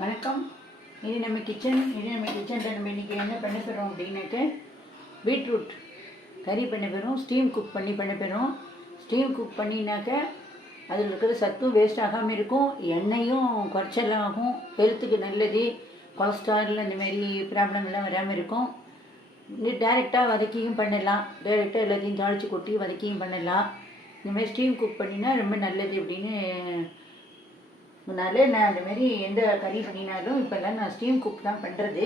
வணக்கம். இது நம்ம கிச்சன் இது நம்ம கிச்சனில் நம்ம இன்றைக்கி என்ன பண்ண போகிறோம் அப்படின்னாக்க பீட்ரூட் கறி பண்ண போகிறோம் ஸ்டீம் குக் பண்ணி பண்ண போகிறோம் ஸ்டீம் குக் பண்ணினாக்க அதில் இருக்கிற சத்தும் வேஸ்ட் ஆகாமல் இருக்கும் எண்ணெயும் குறைச்சலாகும் ஹெல்த்துக்கு நல்லது கொலஸ்ட்ரால் இந்த மாதிரி ப்ராப்ளம்லாம் வராமல் இருக்கும். டேரெக்டாக வதக்கியும் பண்ணலாம். டேரெக்டாக எல்லாத்தையும் தாளித்து கொட்டி வதக்கியும் பண்ணலாம். இந்த மாதிரி ஸ்டீம் குக் பண்ணினா ரொம்ப நல்லது அப்படின்னு முன்னாலே நான் அந்த மாதிரி எந்த கறி பண்ணினாலும் இப்போல்லாம் நான் ஸ்டீம் குக் தான் பண்ணுறது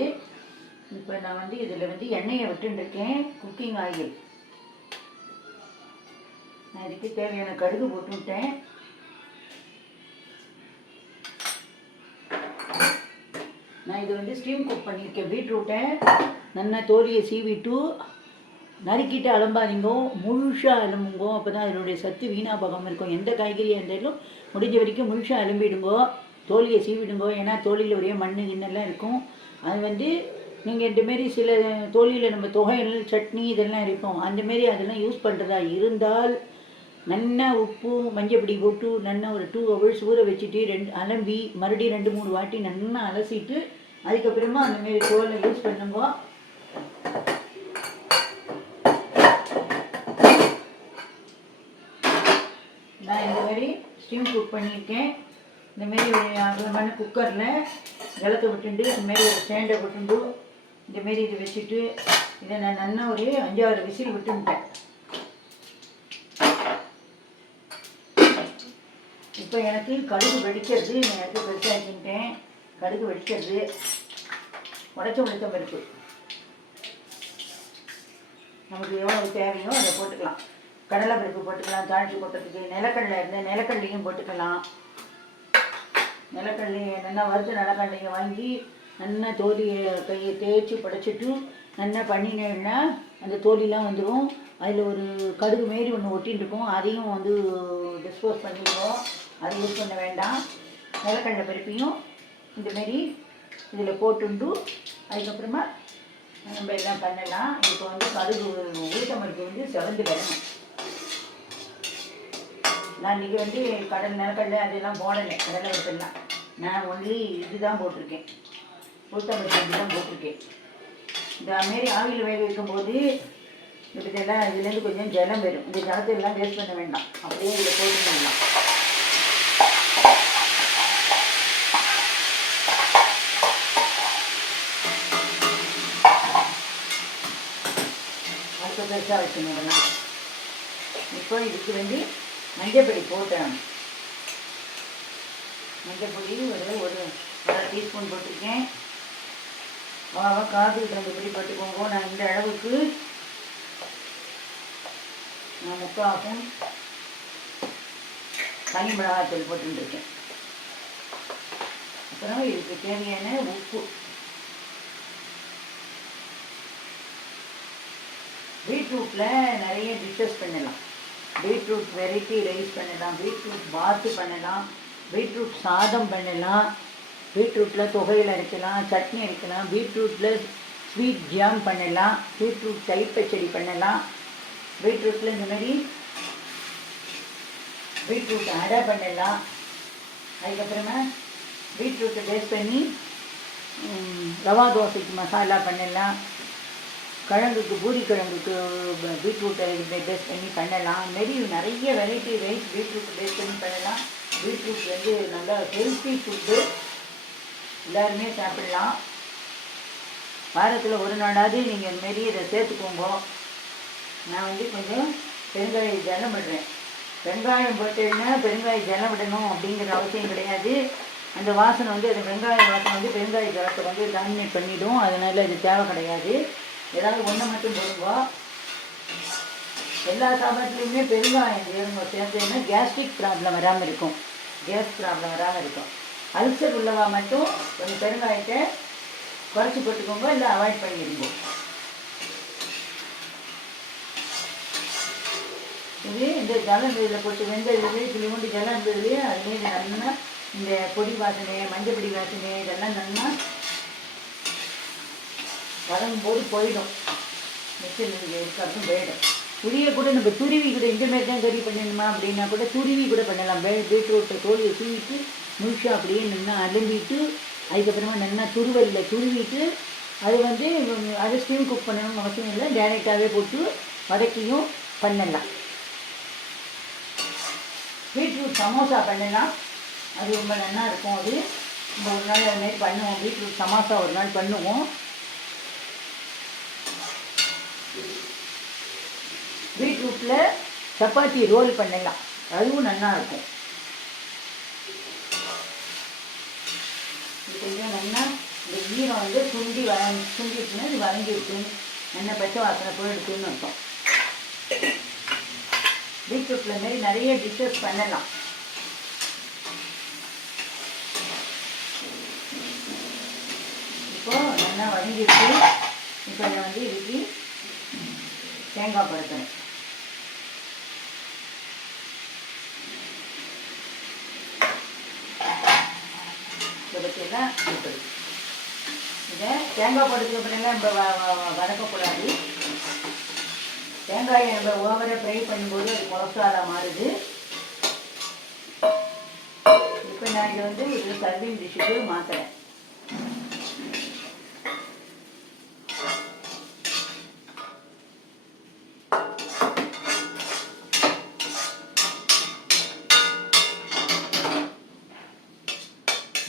இப்போ நான் வந்து இதில் வந்து எண்ணெயை விட்டுருக்கேன் குக்கிங் ஆயில் நான் இதுக்கு தேவையான கடுகு போட்டுவிட்டேன் நான் இது வந்து ஸ்டீம் குக் பண்ணியிருக்கேன் பீட்ரூட்டை. நல்லா தோலியை சீவிட்டு நறுக்கிட்டு அலம்பாதீங்கோ முழுஷாக அலம்புங்கோ அப்போ தான் அதனுடைய சத்து வீணாக போகாமல் இருக்கும். எந்த காய்கறியாக இருந்தாலும் முடிஞ்ச வரைக்கும் முழுசாக அலம்பிடுங்கோ தோலியை சீவிடுங்கோ. ஏன்னா தோலியில் ஒரே மண் கிண்ணெல்லாம் இருக்கும். அது வந்து நீங்கள் இந்த மாரி சில தோலியில் நம்ம தொகைகள் சட்னி இதெல்லாம் இருக்கும். அந்த மாரி அதெல்லாம் யூஸ் பண்ணுறதா இருந்தால் நல்லா உப்பு மஞ்சப்பொடி போட்டு நல்லா ஒரு டூ ஹவர்ஸ் ஊற வச்சுட்டு ரெண்டு அலம்பி மறுபடியும் ரெண்டு மூணு வாட்டி நல்லா அலசிட்டு அதுக்கப்புறமா அந்த மாரி தோலை யூஸ் பண்ணுங்க நான் இந்த மாதிரி ஸ்டீம் குக் பண்ணியிருக்கேன். இந்தமாரி ஒரு அகலமான குக்கரில் வெள்ளத்தை விட்டுண்டு இந்தமாரி ஒரு ஸ்டாண்டை விட்டுண்டு இந்த மாதிரி இது வச்சுட்டு இதை நான் நல்லா ஒரு அஞ்சாறு விசில் விட்டுட்டேன் இப்போ எனக்கு கடுகு வெடிக்கிறது எனக்கு எடுத்து பெருசாக்கிட்டேன் கடுகு வெடிக்கிறது. உடச்ச உளுத்த பருப்பு. நமக்கு எவ்வளவு தேவையோ அதை போட்டுக்கலாம். கடலை பருப்பு போட்டுக்கலாம் தாழ்ச்சி போட்டதுக்கு நிலக்கடலை இருந்தால் நிலக்கடலையும் போட்டுக்கலாம். நிலக்கடலையை நல்லா வறுத்து நிலக்கடலையை வாங்கி நல்லா தோலியை கையை தேய்ச்சி படைச்சிட்டு நல்லா பண்ணினேன்னா அந்த தோலிலாம் வந்துடும் அதில் ஒரு கடுகு மாரி ஒன்று ஒட்டின்னு இருக்கும் அதையும் வந்து டிஸ்போஸ் பண்ணிடுவோம். அதை யூஸ் பண்ண வேண்டாம். நிலக்கடலை பருப்பையும் இந்த மாரி இதில் போட்டுண்டு அதுக்கப்புறமா நம்ம எல்லாம் பண்ணலாம். இப்போ வந்து கடுகு உளுத்தம் வந்து செவந்து வரணும். நான் இன்றைக்கி வந்து கடல் நிலக்கடலை அதெல்லாம் போடலை. கடலை பருப்பெல்லாம் நான் ஒன்லி இதுதான் போட்டிருக்கேன். ஊத்தம்பருத்தி தான் போட்டிருக்கேன். இந்த மாரி ஆவியில் வேக வைக்கும்போது இப்போ இதுலேருந்து கொஞ்சம் ஜலம் வரும். இந்த ஜலத்தை எல்லாம் வேஸ்ட் பண்ண வேண்டாம். அப்படியே இதில் போட்டுக்கலாம் அடுத்த பெருசாக வச்சுருந்தேன் இப்போ இதுக்கு வந்து மஞ்சப்பொடி போட்டேன். மஞ்சப்பொடி ஒரு ஒரு அரை டீஸ்பூன் போட்டிருக்கேன். வாவா காதுக்கு தகுந்தபடி போட்டுக்கோங்க. நான் இந்த அளவுக்கு நான் முக்காகும் தனி மிளகாத்தூள் போட்டுருக்கேன் அப்புறம் இதுக்கு தேவையான உப்பு. பீட்ரூட்டில் நிறைய டிஷ்ஷஸ் பண்ணலாம். பீட்ரூட் வெரைட்டி ரைஸ் பண்ணலாம் பீட்ரூட் பாத்து பண்ணலாம் பீட்ரூட் சாதம் பண்ணலாம் பீட்ரூட்டில் தொகையில் அரைக்கலாம் சட்னி அரைக்கலாம் பீட்ரூட்டில் ஸ்வீட் ஜாம் பண்ணலாம் பீட்ரூட் தயிர் பச்சடி பண்ணலாம் பீட்ரூட்டில் இந்த மாதிரி பீட்ரூட் அடை பண்ணலாம். அதுக்கப்புறமா பீட்ரூட்டை டேஸ்ட் பண்ணி ரவா தோசைக்கு மசாலா பண்ணலாம். கிழங்குக்கு பூரி கிழங்குக்கு பீட்ரூட்டை பேஸ் பண்ணி பண்ணலாம். மாரி நிறைய வெரைட்டி ரைஸ் பீட்ரூட் பேஸ் பண்ணி பண்ணலாம். பீட்ரூட் வந்து நல்லா ஹெல்த்தி ஃபுட்டு எல்லாருமே சாப்பிடலாம். வாரத்தில் ஒரு நாளாவது நீங்கள் மாரி இதை சேர்த்துக்கோங்க. நான் வந்து கொஞ்சம் பெருங்காய ஜலம் விடுறேன். வெங்காயம் போட்டேன்னா பெருங்காய ஜலம் விடணும் அப்படிங்கிற அவசியம் கிடையாது. அந்த வாசனை வந்து அந்த வெங்காய வாசனை வந்து பெருங்காய ஜலத்தை வந்து டாமினேட் பண்ணிவிடும் அதனால் இது தேவை கிடையாது. ஏதாவது ஒன்று மட்டும் போடுங்க. எல்லா சாப்பாட்டுலேயுமே பெருங்காயம் சேருங்க சேர்த்தேன்னா கேஸ்ட்ரிக் ப்ராப்ளம் வராமல் இருக்கும். கேஸ் ப்ராப்ளம் வராமல் இருக்கும். அல்சர் உள்ளவா மட்டும் கொஞ்சம் பெருங்காயத்தை குறைச்சி போட்டுக்கோங்க. இல்லை அவாய்ட் பண்ணிடுங்க. இது இந்த ஜலம் இதில் போட்டு வெந்த இதுலேயே துளிமூண்டு ஜலம் இருந்ததுலேயே அதுலேயே நல்லா இந்த பொடி வாசனை மஞ்சள் பொடி வாசனை இதெல்லாம் நல்லா வதங்கும்போது போயிடும். மிக்சர் நீங்கள் இருக்கிறதும் போயிடும் புளியை கூட நம்ம துருவி கூட இந்த மாதிரி தான் கறி பண்ணணுமா அப்படின்னா கூட துருவி கூட பண்ணலாம். பே பீட்ரூட்டை தோலியை தூவிட்டு முழுசாக அப்படியே நின்று அலம்பிட்டு அதுக்கப்புறமா நல்லா துருவலில் துருவிட்டு அது வந்து அதை ஸ்டீம் குக் பண்ணணும்னு அவசியம் இல்லை. டேரெக்டாகவே போட்டு வதக்கியும் பண்ணலாம். பீட்ரூட் சமோசா பண்ணலாம். அது ரொம்ப நல்லா இருக்கும். அது நம்ம ஒரு நாள் அது மாதிரி பண்ணுவோம். பீட்ரூட் சமோசா ஒரு நாள் பண்ணுவோம். வீட்டில் சப்பாத்தி ரோல் பண்ணலாம். அதுவும் நல்லா இருக்கும். கொஞ்சம் நல்லா இந்த ஈரம் வந்து சுண்டி வர சுண்டிட்டுனா இது விட்டு நல்லா பச்சை வாசனை போயிடுச்சுன்னு அர்த்தம். பீட்ரூட்டில் மாரி நிறைய டிஷ்ஷஸ் பண்ணலாம். இப்போ நல்லா வதங்கிடுச்சு இப்போ நான் வந்து இதுக்கு தேங்காய் படுத்தணும் இதெல்லாம் இருக்குது. இதை தேங்காய் போடுறதுக்கு அப்புறம்லாம் நம்ம வ- வதக்கக்கூடாது. தேங்காயை நம்ம ஓவராக ஃப்ரை பண்ணும்போது அது கொலஸ்ட்ராலாக மாறுது. இப்போ நான் இதை வந்து இது சர்விங் டிஷ்ஷுக்கு மாற்றுறேன்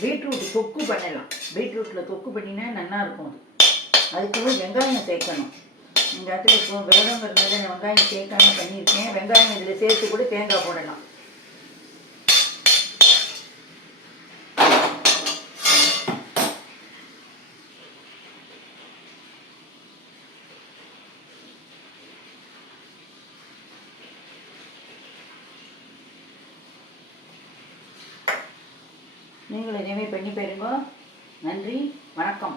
பீட்ரூட் தொக்கு பண்ணலாம். பீட்ரூட்டில் தொக்கு பண்ணினா நல்லாயிருக்கும் அது. அதுக்கு வெங்காயம் சேர்க்கணும். இந்த இடத்துல இப்போ விரதங்கிறதுனால நான் வெங்காயம் சேர்க்காம பண்ணியிருக்கேன். வெங்காயம் இதில் சேர்த்து கூட தேங்காய் போடலாம். நீங்கள் இதேமாதிரி பண்ணி போயிருங்க நன்றி வணக்கம்.